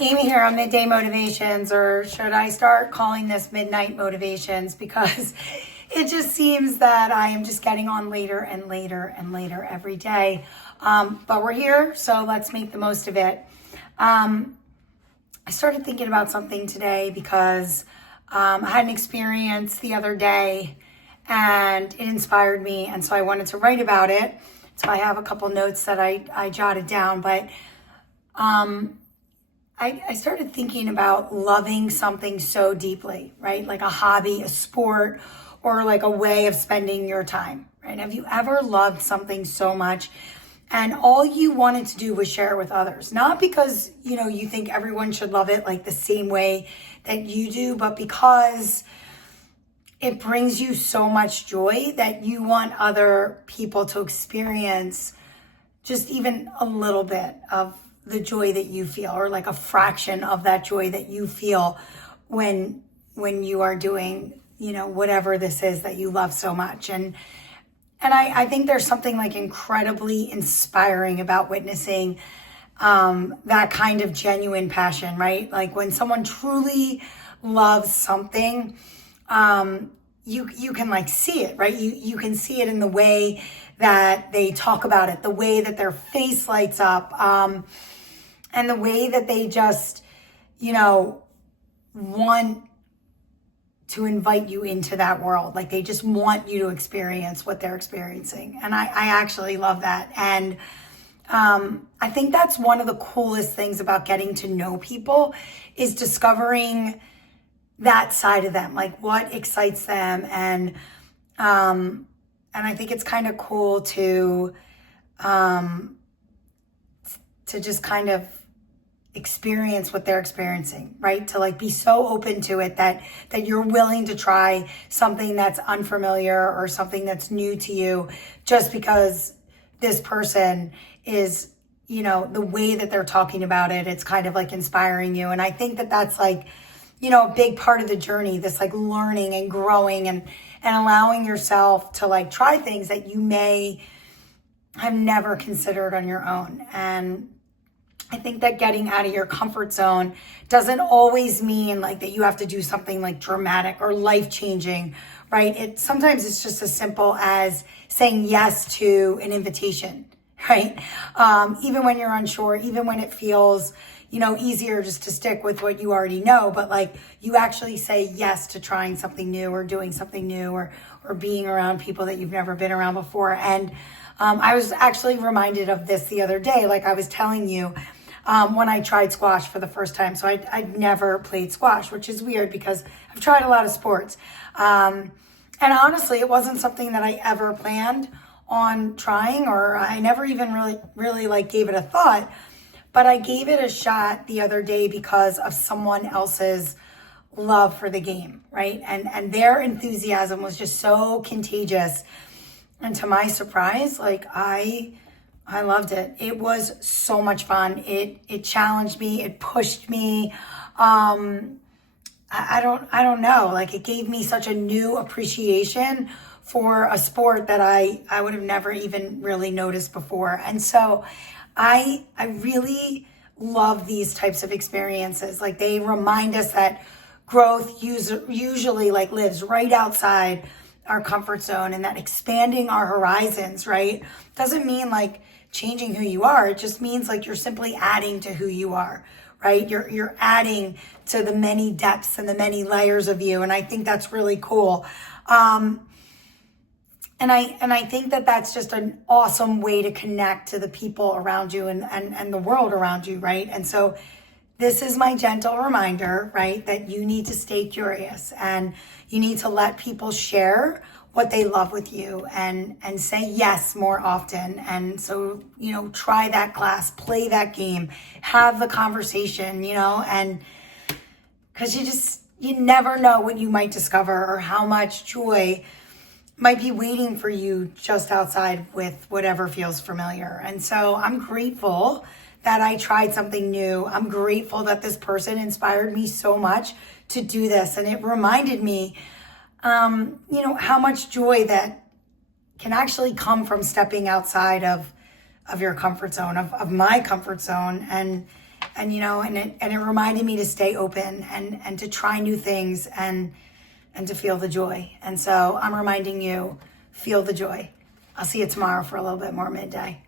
Amy here on Midday Motivations, or should I start calling this Midnight Motivations? Because it just seems that I am just getting on later and later and later every day. But we're here, so let's make the most of it. I started thinking about something today because I had an experience the other day and it inspired me, and so I wanted to write about it. So I have a couple notes that I jotted down, but I started thinking about loving something so deeply, right? Like a hobby, a sport, or like a way of spending your time, right? Have you ever loved something so much and all you wanted to do was share it with others? Not because, you think everyone should love it like the same way that you do, but because it brings you so much joy that you want other people to experience just even a little bit of the joy that you feel, or like a fraction of that joy that you feel when you are doing, whatever this is that you love so much. And I think there's something like incredibly inspiring about witnessing that kind of genuine passion, right? Like when someone truly loves something, you can like see it, right? You can see it in the way that they talk about it, the way that their face lights up, and the way that they just, want to invite you into that world. Like they just want you to experience what they're experiencing. And I actually love that. And I think that's one of the coolest things about getting to know people is discovering that side of them, like what excites them. And I think it's kind of cool to just kind of experience what they're experiencing, right? To like be so open to it that you're willing to try something that's unfamiliar or something that's new to you just because this person is, the way that they're talking about it, it's kind of like inspiring you. And I think that that's like, a big part of the journey, this like learning and growing and allowing yourself to like try things that you may have never considered on your own. And I think that getting out of your comfort zone doesn't always mean like that you have to do something like dramatic or life-changing, right? Sometimes it's just as simple as saying yes to an invitation, right? Even when you're unsure, even when it feels, easier just to stick with what you already know, but like you actually say yes to trying something new or doing something new or being around people that you've never been around before. And I was actually reminded of this the other day, like I was telling you, when I tried squash for the first time. So I'd never played squash, which is weird because I've tried a lot of sports. And honestly, it wasn't something that I ever planned on trying, or I never even really like gave it a thought. But I gave it a shot the other day because of someone else's love for the game, right? And their enthusiasm was just so contagious. And to my surprise, like I loved it. It was so much fun. It challenged me. It pushed me. I don't know. Like it gave me such a new appreciation for a sport that I would have never even really noticed before. And so I really love these types of experiences. Like they remind us that growth usually like lives right outside our comfort zone, and that expanding our horizons, right, doesn't mean like changing who you are. It just means like you're simply adding to who you are, right? You're adding to the many depths and the many layers of you. And I think that's really cool. And I think that that's just an awesome way to connect to the people around you and the world around you, right? And so this is my gentle reminder, right, that you need to stay curious and you need to let people share what they love with you and say yes more often. And so, try that class, play that game, have the conversation, and because you never know what you might discover or how much joy might be waiting for you just outside with whatever feels familiar. And so I'm grateful that I tried something new. I'm grateful that this person inspired me so much to do this. And it reminded me, how much joy that can actually come from stepping outside of your comfort zone, of my comfort zone, and And, you know, and it reminded me to stay open and to try new things and to feel the joy. And so I'm reminding you, feel the joy. I'll see you tomorrow for a little bit more Midday.